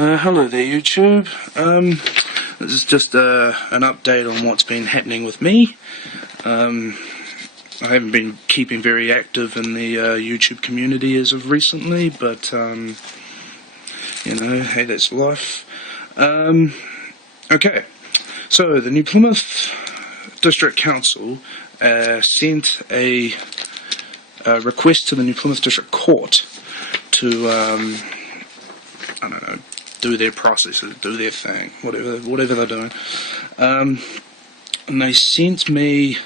Hello there, YouTube. This is just an update on what's been happening with me. I haven't been keeping very active in the YouTube community as of recently, but you know, hey, that's life. Okay, so the New Plymouth District Council sent a request to the New Plymouth District Court to I don't know, do their processes, do their thing, whatever they're doing. And they sent me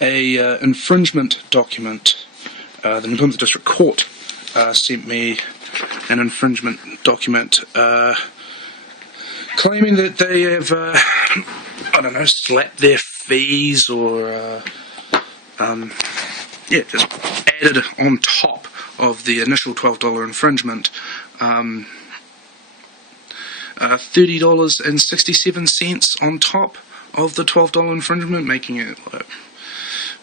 a infringement document. The New Plymouth District Court sent me an infringement document claiming that they have, I don't know, slapped their fees or, yeah, just added on top of the initial $12 infringement. $30.67 on top of the $12 infringement, making it like,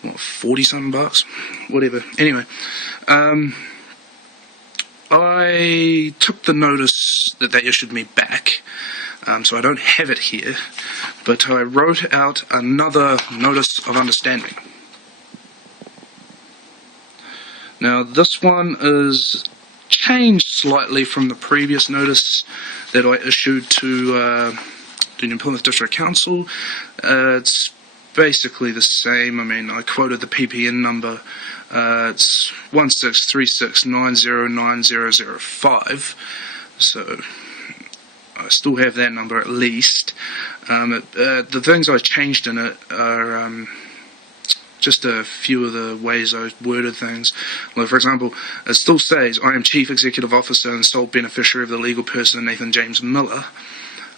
what, 40-something bucks, whatever. Anyway, I took the notice that they issued me back, so I don't have it here, but I wrote out another notice of understanding. Now this one is changed slightly from the previous notice that I issued to the New Plymouth District Council. It's basically the same. I mean, I quoted the PPN number. It's 1636909005. So I still have that number at least. The things I changed in it are just a few of the ways I worded things. Like, for example, it still says, I am Chief Executive Officer and sole beneficiary of the legal person Nathan James Miller.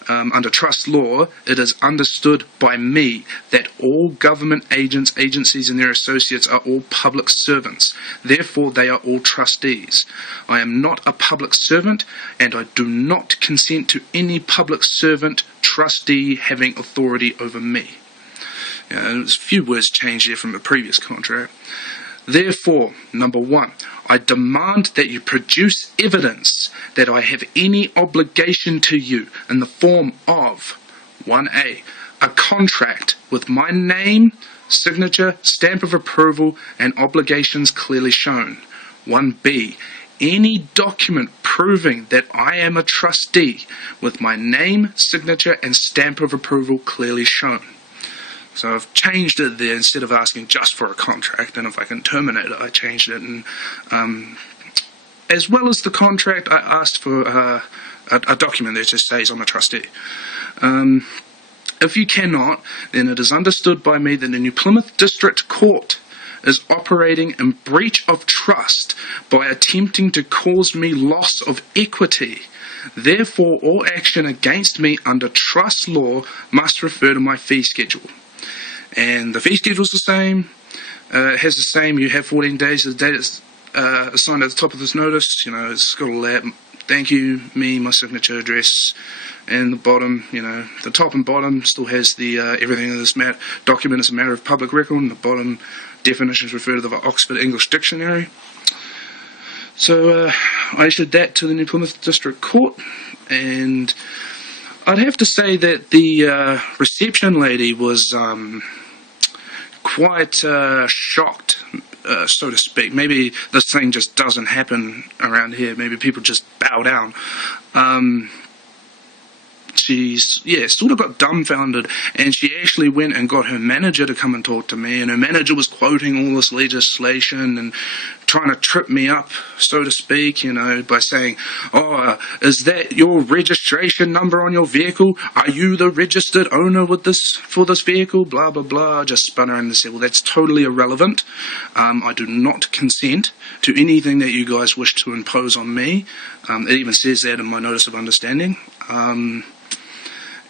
Under trust law, it is understood by me that all government agents, agencies and their associates are all public servants. Therefore, they are all trustees. I am not a public servant, and I do not consent to any public servant trustee having authority over me. There's a few words changed here from the previous contract. Therefore, number one, I demand that you produce evidence that I have any obligation to you in the form of 1A, a contract with my name, signature, stamp of approval, and obligations clearly shown. 1B, any document proving that I am a trustee with my name, signature, and stamp of approval clearly shown. So I've changed it there. Instead of asking just for a contract, and if I can terminate it, I changed it. And as well as the contract, I asked for a document that just says I'm a trustee. If you cannot, then it is understood by me that the New Plymouth District Court is operating in breach of trust by attempting to cause me loss of equity. Therefore, all action against me under trust law must refer to my fee schedule. And the fee schedule is the same. It has the same. You have 14 days. The date is assigned at the top of this notice. You know, it's got all that. Thank you, me, my signature address, and the bottom. You know, the top and bottom still has the everything in this document is a matter of public record. And the bottom definitions refer to the Oxford English Dictionary. So I issued that to the New Plymouth District Court, and I'd have to say that the reception lady was quite shocked, so to speak. Maybe this thing just doesn't happen around here. Maybe people just bow down. She's, yeah, sort of got dumbfounded, and she actually went and got her manager to come and talk to me, and her manager was quoting all this legislation and trying to trip me up, so to speak, you know, by saying, oh, is that your registration number on your vehicle? Are you the registered owner with for this vehicle? Blah, blah, blah. I just spun around and said, well, that's totally irrelevant. I do not consent to anything that you guys wish to impose on me. It even says that in my notice of understanding.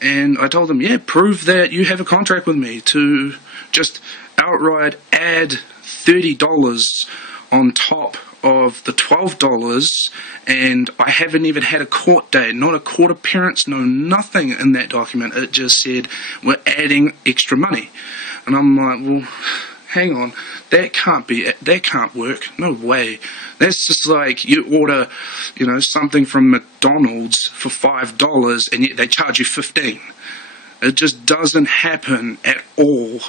And I told them, yeah, prove that you have a contract with me to just outright add $30 on top of the $12, and I haven't even had a court date, not a court appearance, no nothing in that document. It just said, we're adding extra money. And I'm like, well, hang on, that can't work. No way. That's just like you order, something from McDonald's for $5 and yet they charge you $15. It just doesn't happen at all.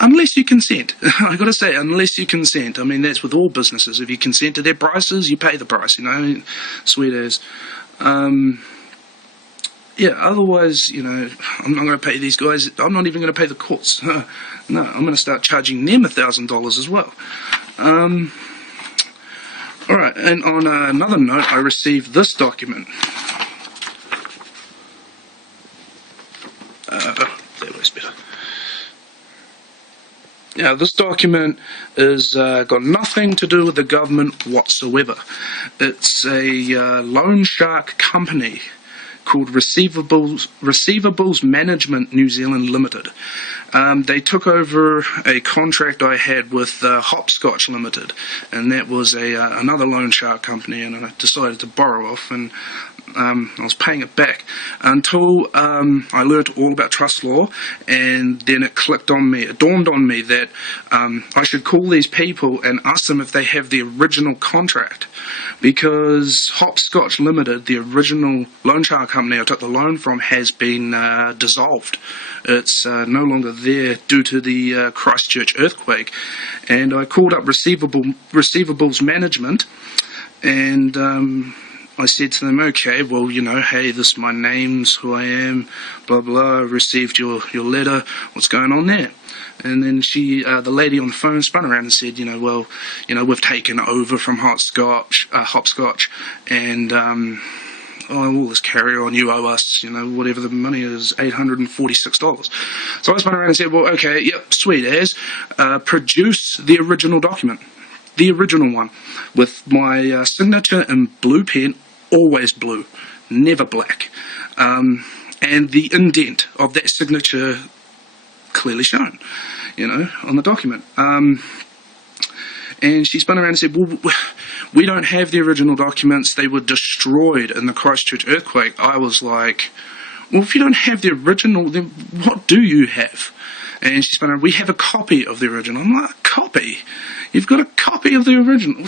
Unless you consent. I've got to say, unless you consent. I mean, that's with all businesses. If you consent to their prices, you pay the price, sweet as. Yeah, otherwise, I'm not going to pay these guys. I'm not even going to pay the courts. No, I'm going to start charging them $1,000 as well. Alright, and on another note, I received this document. That works better. Now, this document is got nothing to do with the government whatsoever. It's a loan shark company called Receivables Management New Zealand Limited. They took over a contract I had with Hopscotch Limited, and that was another loan shark company, and I decided to borrow off, and I was paying it back until I learned all about trust law, and then it dawned on me that I should call these people and ask them if they have the original contract, because Hopscotch Limited, the original loan shark company I took the loan from, has been dissolved. It's no longer there due to the Christchurch earthquake, and I called up Receivables Management, and I said to them, okay, well, hey, this is my name, this is who I am, blah, blah, I received your letter, what's going on there? And then the lady on the phone spun around and said, well, we've taken over from Hopscotch, and, all this carry on, you owe us, whatever the money is, $846. So I spun around and said, well, okay, yep, sweet as, produce the original document. The original one, with my signature in blue pen, always blue, never black, and the indent of that signature clearly shown, on the document. And she spun around and said, well, we don't have the original documents, they were destroyed in the Christchurch earthquake. I was like, well, if you don't have the original, then what do you have? And she spun around, we have a copy of the original. I'm like, copy? You've got a copy of the original?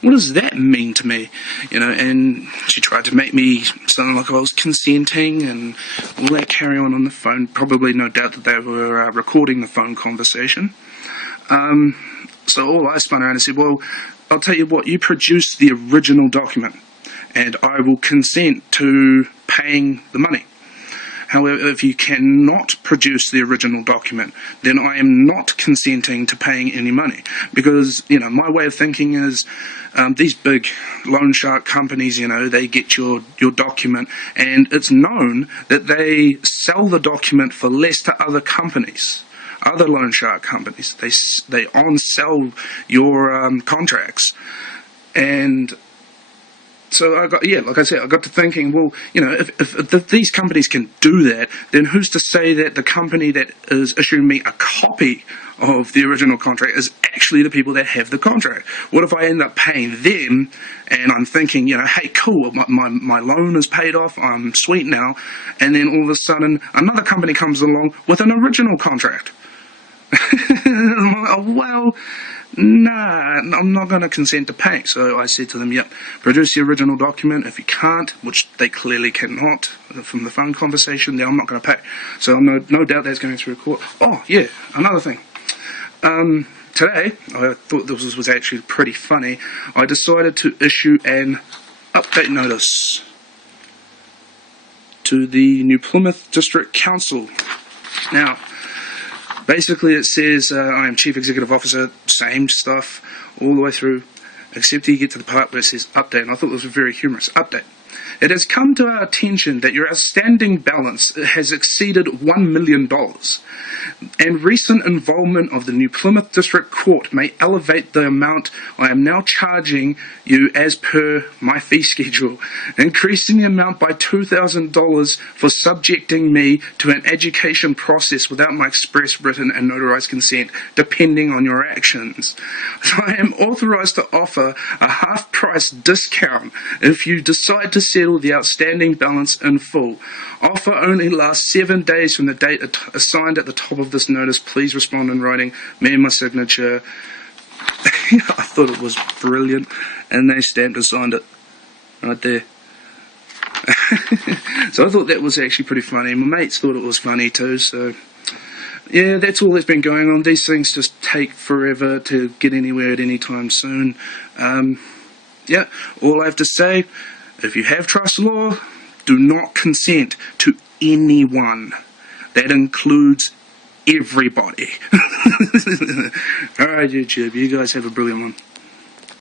What does that mean to me? And she tried to make me sound like I was consenting and all that carry on the phone. Probably no doubt that they were recording the phone conversation. So all I spun around and said, well, I'll tell you what, you produce the original document and I will consent to paying the money. However, if you cannot produce the original document, then I am not consenting to paying any money. Because, my way of thinking is these big loan shark companies, they get your document, and it's known that they sell the document for less to other companies, other loan shark companies. They on-sell your contracts. And so I got to thinking, well, if these companies can do that, then who's to say that the company that is issuing me a copy of the original contract is actually the people that have the contract? What if I end up paying them, and I'm thinking, hey, cool, my loan is paid off, I'm sweet now, and then all of a sudden another company comes along with an original contract. Well, nah, I'm not going to consent to pay. So I said to them, yep, produce the original document. If you can't, which they clearly cannot from the phone conversation, then I'm not going to pay. So no doubt that's going through court. Oh, yeah, another thing. Today, I thought this was actually pretty funny, I decided to issue an update notice to the New Plymouth District Council. Now, basically it says I am Chief Executive Officer, same stuff all the way through, except you get to the part where it says update, and I thought this was very humorous. Update. It has come to our attention that your outstanding balance has exceeded $1 million, and recent involvement of the New Plymouth District Court may elevate the amount I am now charging you as per my fee schedule, increasing the amount by $2,000 for subjecting me to an education process without my express written and notarized consent, depending on your actions. So I am authorized to offer a half-price discount if you decide to settle the outstanding balance in full. Offer only lasts 7 days from the date assigned at the top of of this notice, please respond in writing, me and my signature. I thought it was brilliant, and they stamped and signed it right there. So I thought that was actually pretty funny. My mates thought it was funny too, so yeah, that's all that's been going on. These things just take forever to get anywhere at any time soon. Yeah, all I have to say, if you have trust law, do not consent to anyone. That includes everybody. Alright, YouTube, you guys have a brilliant one.